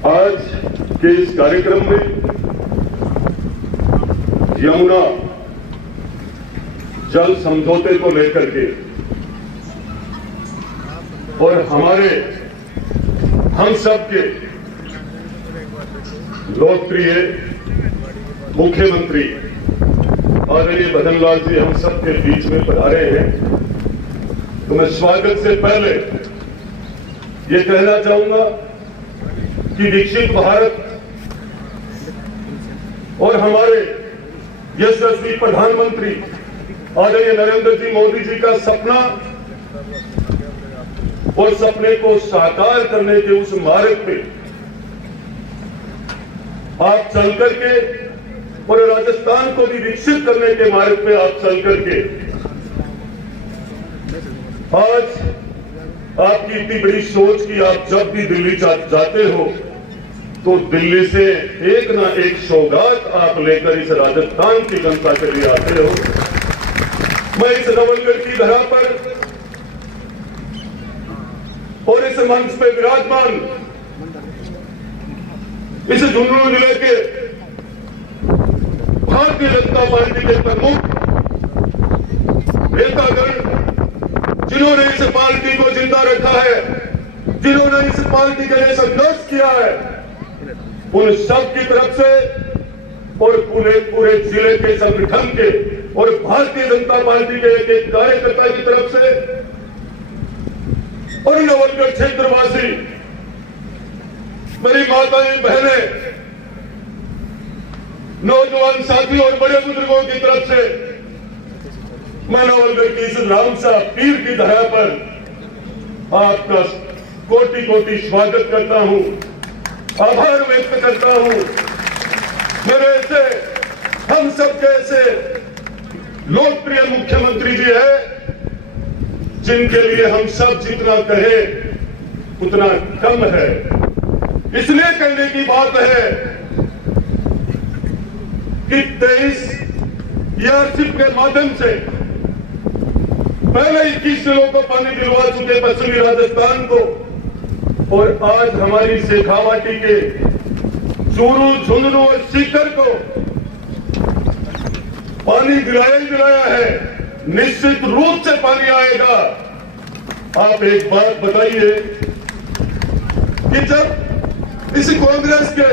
आज के इस कार्यक्रम में यमुना जल समझौते को लेकर के और हमारे हम सब के लोकप्रिय मुख्यमंत्री आदरणीय भजनलाल जी हम सब के बीच में पधारे हैं, तो मैं स्वागत से पहले ये कहना चाहूंगा कि विकसित भारत और हमारे यशस्वी प्रधानमंत्री आदरणीय नरेंद्र जी मोदी जी का सपना और सपने को साकार करने के उस मार्ग पे आप चल करके और राजस्थान को भी विकसित करने के मार्ग पे आप चल करके आज आपकी इतनी बड़ी सोच कि आप जब भी दिल्ली जाते हो तो दिल्ली से एक ना एक सौगात आप लेकर इस राजस्थान की जनता के लिए आते हो। मैं इस नवलगढ़ की धरा पर और इस मंच पे विराजमान इस झुंझुनू जिले के भारतीय जनता पार्टी के प्रमुख नेतागण जिन्होंने इस पार्टी को जिंदा रखा है, जिन्होंने इस पार्टी के लिए संघर्ष किया है, उन सब की तरफ से और पूरे जिले के संगठन के और भारतीय जनता पार्टी के एक एक कार्यकर्ता की तरफ से और नवलगढ़ क्षेत्रवासी मेरी माताएं बहनें नौजवान साथी और बड़े बुजुर्गों की तरफ से मैं नवलगढ़ की इस रामसा पीर की धरा पर आपका कोटि कोटि स्वागत करता हूं, आभार व्यक्त करता हूं। मेरे ऐसे हम सबके ऐसे लोकप्रिय मुख्यमंत्री जी है जिनके लिए हम सब जितना कहें उतना कम है। इसलिए कहने की बात है कि 23 ईआरसीपी के माध्यम से पहले 21 जिलों को पानी दिलवा चुके पश्चिमी राजस्थान को, और आज हमारी शेखावाटी के चूरू, झुंझुनू और सीकर को पानी दिलाया है। निश्चित रूप से पानी आएगा। आप एक बात बताइए कि जब इस कांग्रेस के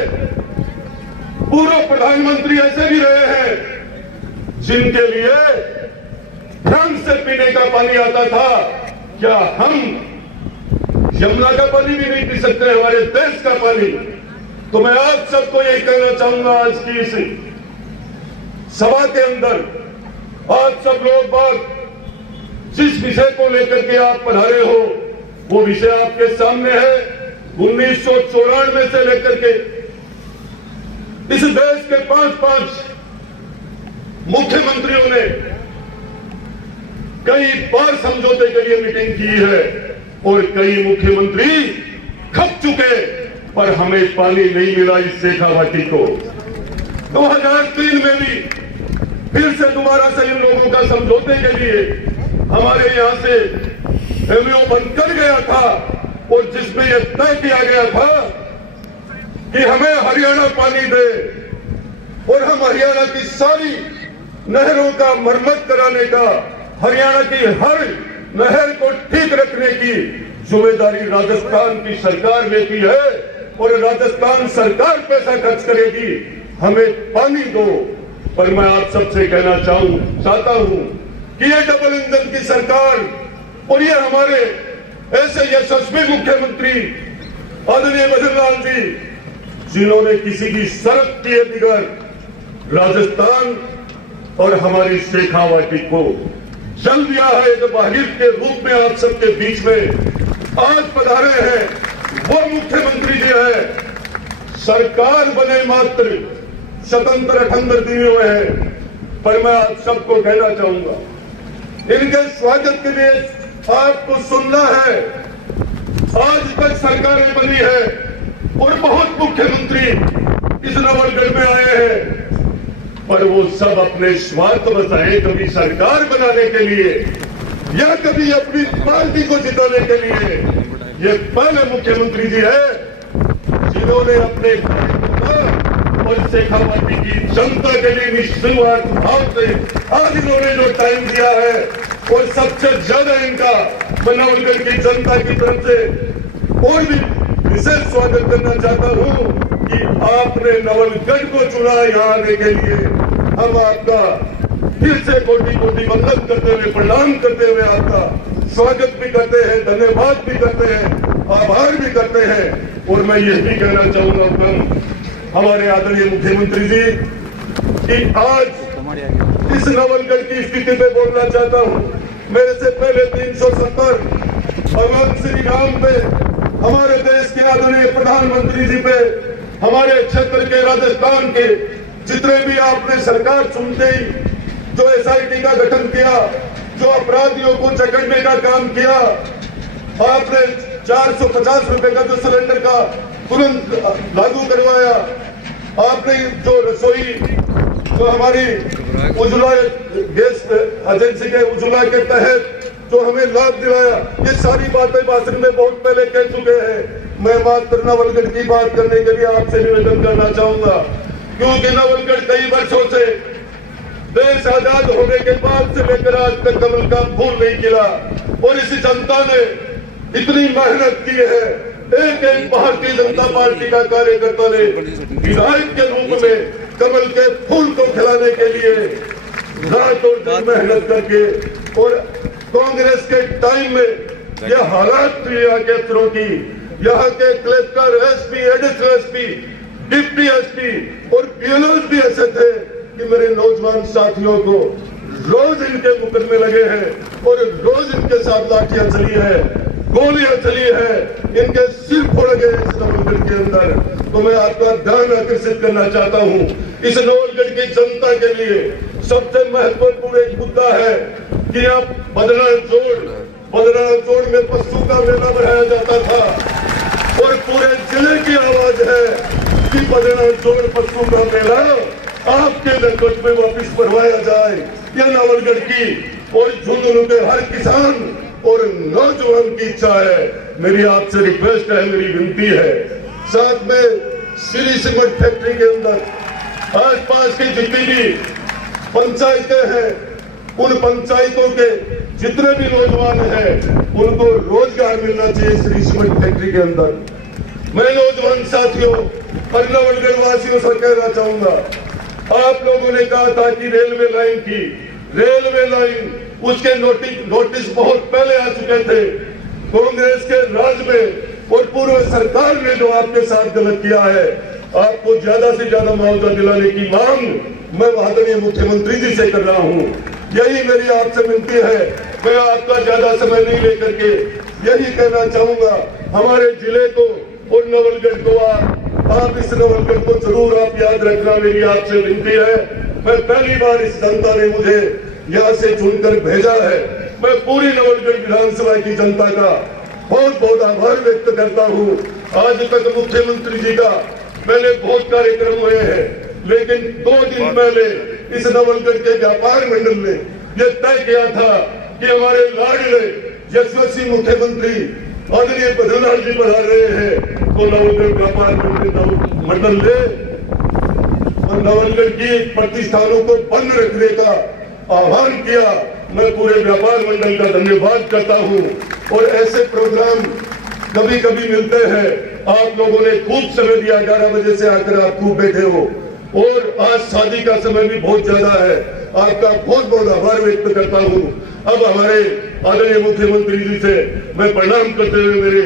पूर्व प्रधानमंत्री ऐसे भी रहे हैं जिनके लिए ढंग से पीने का पानी आता था, क्या हम यमुना का पानी भी नहीं पी सकते, हमारे देश का पानी? तो मैं आप सबको यही कहना चाहूंगा आज की इस सभा के अंदर, आप सब लोग बात जिस विषय को लेकर के आप पधारे हो वो विषय आपके सामने है। 1994 से लेकर के इस देश के 5 मुख्यमंत्रियों ने कई बार समझौते के लिए मीटिंग की है और कई मुख्यमंत्री खप चुके, पर हमें पानी नहीं मिला इस शेखावाटी को। 2003 में भी फिर से दोबारा से इन लोगों का समझौते के लिए हमारे यहां से एमओ बनकर गया था और जिसमें यह तय किया गया था कि हमें हरियाणा पानी दे और हम हरियाणा की सारी नहरों का मरम्मत कराने का, हरियाणा की हर नहर को ठीक रखने की जिम्मेदारी राजस्थान की सरकार लेती है और राजस्थान सरकार पैसा खर्च करेगी। हमें पानी दो। पर मैं आप सबसे कहना चाहता हूं कि ये डबल इंजन की सरकार और ये हमारे ऐसे यशस्वी मुख्यमंत्री आदरणीय भजनलाल जी, जिन्होंने किसी की शर्त किए बगैर राजस्थान और हमारी शेखावाटी को जल दिया है, एक बाहिर के रूप में आप सबके बीच में आज पधारे हैं, वो मुख्यमंत्री जी है। सरकार बने मात्र स्वतंत्र 78 दिन हुए हैं, पर मैं आप सबको कहना चाहूंगा इनके स्वागत के लिए आपको सुनना है। आज तक सरकारें बनी है और बहुत मुख्यमंत्री इस नवलगढ़ में आए हैं, पर वो सब अपने स्वार्थ बचाए, कभी सरकार बनाने के लिए या कभी अपनी पार्टी को जिताने के लिए। ये पहले मुख्यमंत्री जी है जिन्होंने उन्होंने अपने कार्यकर्ता और शेखावाटी की जनता के लिए निस्वार्थ भाव से आज इन्होंने जो टाइम दिया है और सबसे ज्यादा इनका नवलगढ़ की जनता की तरफ से और भी विशेष स्वागत करना चाहता हूं कि आपने नवलगढ़ को चुना यहाँ आने के लिए। हम आपका फिर से कोटि कोटि वंदन करते हुए, प्रणाम करते हुए आपका स्वागत भी करते हैं, धन्यवाद भी करते हैं, आभार भी करते हैं। और मैं यह भी कहना चाहूंगा हमारे आदरणीय मुख्यमंत्री जी कि आज इस नवलगढ़ की स्थिति पे बोलना चाहता हूं। मेरे से पहले 370 भगवान श्री राम पे, हमारे देश के आदरणीय प्रधानमंत्री जी पे, हमारे क्षेत्र के राजस्थान के जितने भी आपने सरकार चुनते ही जो SIT का गठन किया, जो अपराधियों को जकड़ने का काम किया, आपने 450 रुपए का जो सिलेंडर का तुरंत लागू करवाया, आपने जो रसोई जो हमारी उज्ज्वला गैस एजेंसी के उज्ज्वला के तहत जो हमें लाभ दिलाया, ये सारी बातें भाषण में बहुत पहले कह चुके हैं। मैं मात्र नवलगढ़ की बात करने के लिए आपसे निवेदन करना चाहूंगा, क्योंकि नवलगढ़ कई वर्षों से देश आजाद होने के बाद से लेकर आज तक कमल का फूल नहीं खिला और इस जनता ने इतनी मेहनत की है। एक एक भारतीय जनता पार्टी का कार्यकर्ता ने विधायक के रूप में कमल के फूल को खिलाने के लिए रात और दिन मेहनत करके, और कांग्रेस के टाइम में यह हालात थी यहाँ के अफसरों की, यहाँ के collector, SP, additional SP, deputy SP और PLOs भी ऐसे थे कि मेरे नौजवान साथियों को रोज इनके मुकदमे लगे हैं और रोज इनके साथ लाठियां चली है, गोलियां चली है, इनके सिर फोड़ गए इस नवलगढ़ के अंदर। तो मैं आपका ध्यान आकर्षित करना चाहता हूं, इस नवलगढ़ की जनता के लिए सबसे महत्वपूर्ण एक मुद्दा है कि आप बदला जोड़ में पशु का मेला बनाया जाता था और पूरे जिले की आवाज है कि बदला जोड़ पशु का मेला आपके नेतृत्व में वापिस भरवाया जाए। यह नवलगढ़ की और झुंझुनू के हर किसान और नौजवान की इच्छा है। मेरी आपसे रिक्वेस्ट है, मेरी विनती है। साथ में श्री सीमेंट फैक्ट्री के अंदर आसपास की जितनी भी पंचायतें हैं, उन पंचायतों के जितने भी नौजवान हैं उनको रोजगार मिलना चाहिए श्री सीमेंट फैक्ट्री के अंदर। मैं नौजवान साथियों और नवलगढ़ वासियों से कहना चाहूंगा, आप लोगों ने कहा था कि रेलवे लाइन उसके नोटिस बहुत पहले आ चुके थे। कांग्रेस के राज में और पूर्व सरकार ने जो आपके साथ गलत किया है, आपको ज्यादा से ज्यादा मुआवजा दिलाने की मांग मैं आदरणीय मुख्यमंत्री जी से कर रहा हूं। यही मेरी आपसे विनती है। मैं आपका ज्यादा समय नहीं लेकर के यही कहना चाहूंगा, हमारे जिले को और नवलगढ़ को आप इस नवलगढ़ को जरूर आप याद रखना, मेरी आपसे विनती है। मैं पहली बार इस जनता ने मुझे यहाँ से चुनकर भेजा है। मैं पूरी नवलगढ़ विधानसभा की जनता का बहुत बहुत आभार व्यक्त करता हूँ। आज तक मुख्यमंत्री जी का पहले बहुत कार्यक्रम हुए हैं, लेकिन 2 दिन पहले इस नवलगढ़ के व्यापार मंडल ने यह तय किया था कि हमारे लाडले यशस्वी मुख्यमंत्री आदरणीय बद्रीनाथ जी बढ़ा रहे हैं तो नवलगढ़ व्यापार मंडल ने और नवलगढ़ की प्रतिष्ठानों को बंद रखने का आह्वान किया। मैं पूरे व्यापार मंडल का धन्यवाद करता हूं। और ऐसे प्रोग्राम कभी कभी मिलते हैं, आप लोगों ने खूब समय दिया, 11 बजे से आकर आप खूब बैठे हो और आज शादी का समय भी बहुत ज्यादा है। आपका बहुत बहुत आभार व्यक्त करता हूं। अब हमारे आदरणीय मुख्यमंत्री जी से मैं प्रणाम करते हुए मेरे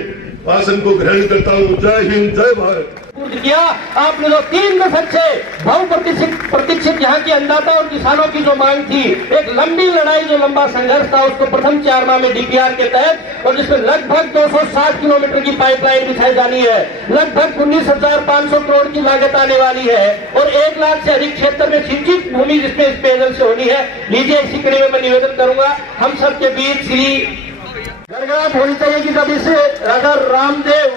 भाषण को ग्रहण करता हूं। जय हिंद, जय भारत। किया आपने जो 3 दशक से बहुप्रतीक्षित यहाँ की अन्नदाता और किसानों की जो मांग थी, एक लंबी लड़ाई, जो लंबा संघर्ष था, उसको प्रथम 4 माह में DPR के तहत, और जिसमें लगभग 260 किलोमीटर की पाइपलाइन बिछाई जानी है, लगभग 19,500 करोड़ की लागत आने वाली है और 1 लाख से अधिक क्षेत्र में सिंचित भूमि जिसमें इस पेयजल से होनी है। लीजिए, इसी कड़ी में मैं निवेदन करूंगा हम सबके बीच श्री गड़गड़ाहट होनी चाहिए कि जब इस राजा रामदेव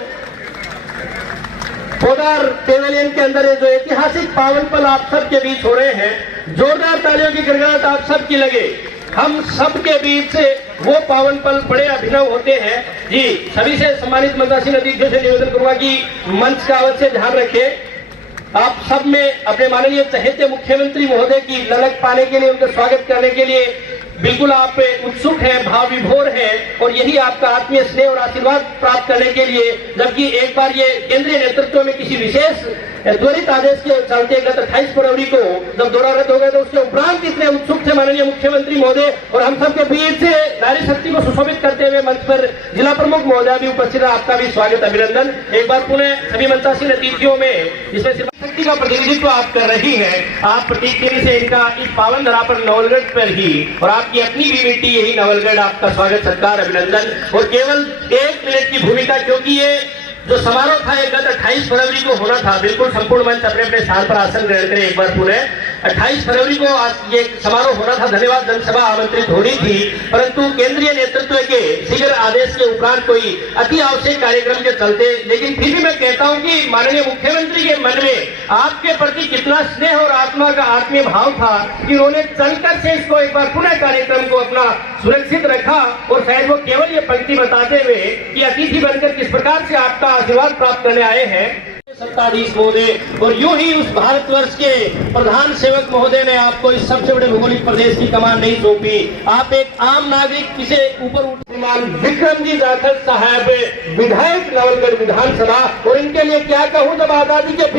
पोदार पेवेलियन के अंदर जो ऐतिहासिक पावन पल आप सबके बीच हो रहे हैं, जोरदार तालियों की गड़गड़ाहट आप सबकी लगे। हम सबके बीच से वो पावन पल बड़े अभिनव होते हैं। जी सभी से सम्मानित मंत्रासीन अतिथियों से निवेदन करूंगा कि मंच का अवश्य ध्यान रखें। आप सब में अपने माननीय चहेते मुख्यमंत्री महोदय की ललक पाने के लिए, उनका स्वागत करने के लिए बिल्कुल आप उत्सुक हैं, भाव विभोर हैं और यही आपका आत्मीय स्नेह और आशीर्वाद प्राप्त करने के लिए, जबकि एक बार ये केंद्रीय नेतृत्व में किसी विशेष त्वरित आदेश के चलते गत 28 फरवरी को जब दौरा रद्द हो गया तो उसके उपरांत इतने उत्सुक थे माननीय मुख्यमंत्री महोदय और हम सबके बीच से नारी शक्ति को सुशोभित करते हुए मंच पर जिला प्रमुख महोदय भी उपस्थित है। आपका भी स्वागत, अभिनंदन। एक बार पुनः सभी मंत्रासीन अतिथियों में जिसमें शक्ति का प्रतिनिधित्व आप कर रही है, आप प्रतीक चिन्ह से इनका इस पावन धरा पर नवलगढ़ पर ही और आपकी अपनी भी बेटी यही नवलगढ़, आपका स्वागत, सत्कार, अभिनंदन। और केवल 1 मिनट की भूमिका, क्योंकि ये जो समारोह था ये गत 28 फरवरी को होना था। बिल्कुल संपूर्ण मंच अपने अपने स्थान पर आसन ग्रहण करें। एक बार पुनः 28 फरवरी को आज ये समारोह होना था, धन्यवाद जनसभा आमंत्रित होनी थी, परंतु केंद्रीय नेतृत्व के शीघ्र आदेश के उपरांत कोई अति आवश्यक कार्यक्रम के चलते, लेकिन फिर भी मैं कहता हूं कि माननीय मुख्यमंत्री के मन में आपके प्रति कितना स्नेह और आत्मा का आत्मीय भाव था कि उन्होंने चलकर से इसको एक बार पुनः कार्यक्रम को अपना सुरक्षित रखा और शायद वो केवल ये पंक्ति बताते हुए कि अतिथि बनकर किस प्रकार से आपका आशीर्वाद प्राप्त करने आए हैं सत्ताधीश महोदय और यूं ही उस भारतवर्ष के प्रधान सेवक महोदय ने आपको इस सबसे बड़े भौगोलिक प्रदेश की कमान नहीं सौंपी। आप एक आम नागरिक इसे ऊपर श्रीमान विक्रम जी जाखड़ साहब विधायक नवलगढ़ विधानसभा, और इनके लिए क्या कहूं, जब आजादी के